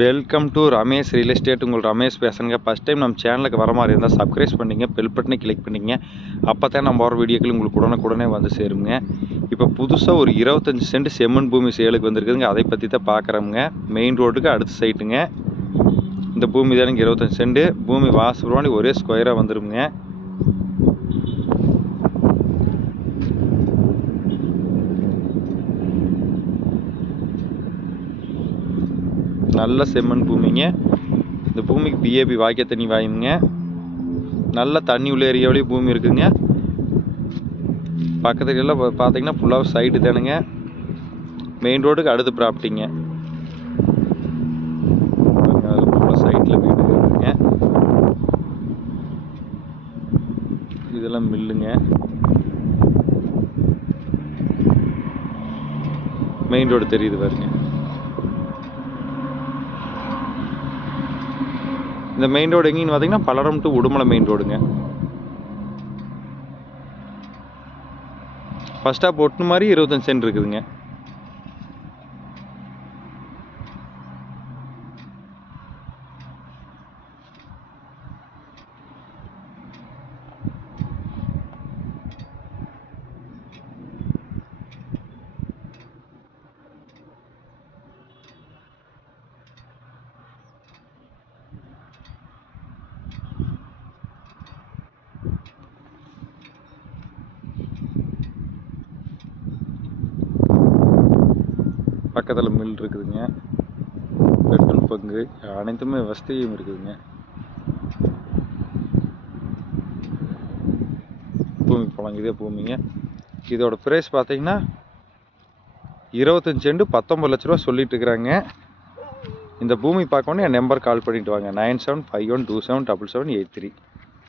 Welcome to Ramesh real estate. உங்கள் ரமேஷ் பேசுகிறேங்க. First time நம்ம சேனலுக்கு வர மாதிரி இருந்தால் சப்ஸ்கிரைப் பண்ணிங்க, பெல் பட்டனை கிளிக் பண்ணிங்க. அப்போ தான் நம்ம வர வீடியோக்கள் உங்களுக்கு உடனே வந்து சேருங்க. இப்போ புதுசாக ஒரு 25 சென்ட் செம்மண் பூமி சேலுக்கு வந்திருக்குதுங்க. அதை பற்றி தான் பார்க்குறோமுங்க. மெயின் ரோட்டுக்கு அடுத்த சைட்டுங்க. இந்த பூமி தானுங்க 25 சென்ட் பூமி. வாசல் ஒரே ஸ்கொயராக வந்துருங்க. நல்ல செம்மண் பூமிங்க. இந்த பூமிக்கு பிஏபி வாய்க்க தண்ணி வாயுங்க. நல்ல தண்ணி உள்ள ஏரியாவிலேயும் பூமி இருக்குங்க. பக்கத்துல எல்லாம் பார்த்தீங்கன்னா ஃபுல்லாக சைட்டு தானுங்க. மெயின் ரோடுக்கு அடுத்த ப்ராப்பர்ட்டிங்க. ஃபுல்லாக சைட்டில் வீடு இருக்குங்க. இதெல்லாம் மில்லுங்க. மெயின் ரோடு தெரியுது பாருங்க. இந்த மெயின் ரோடு எங்கேன்னு பார்த்தீங்கன்னா பல்லடம் டு உடுமலை மெயின் ரோடுங்க. ஃபர்ஸ்ட் ஸ்டாப் ஒட்டு மாதிரி 25 சென்ட் இருக்குதுங்க. பக்கத்தில் மில் இருக்குதுங்க. பெட்ரோல் பங்கு அனைத்துமே வசதியும் இருக்குதுங்க. பூமி போலாம். இதே பூமிங்க. இதோட ப்ரைஸ் பார்த்தீங்கன்னா 25 சென்ட் 19 லட்ச ரூபா சொல்லிட்டு இருக்கிறாங்க. இந்த பூமி பார்க்கணும் என் நம்பர் கால் பண்ணிட்டு வாங்க. 9751277783.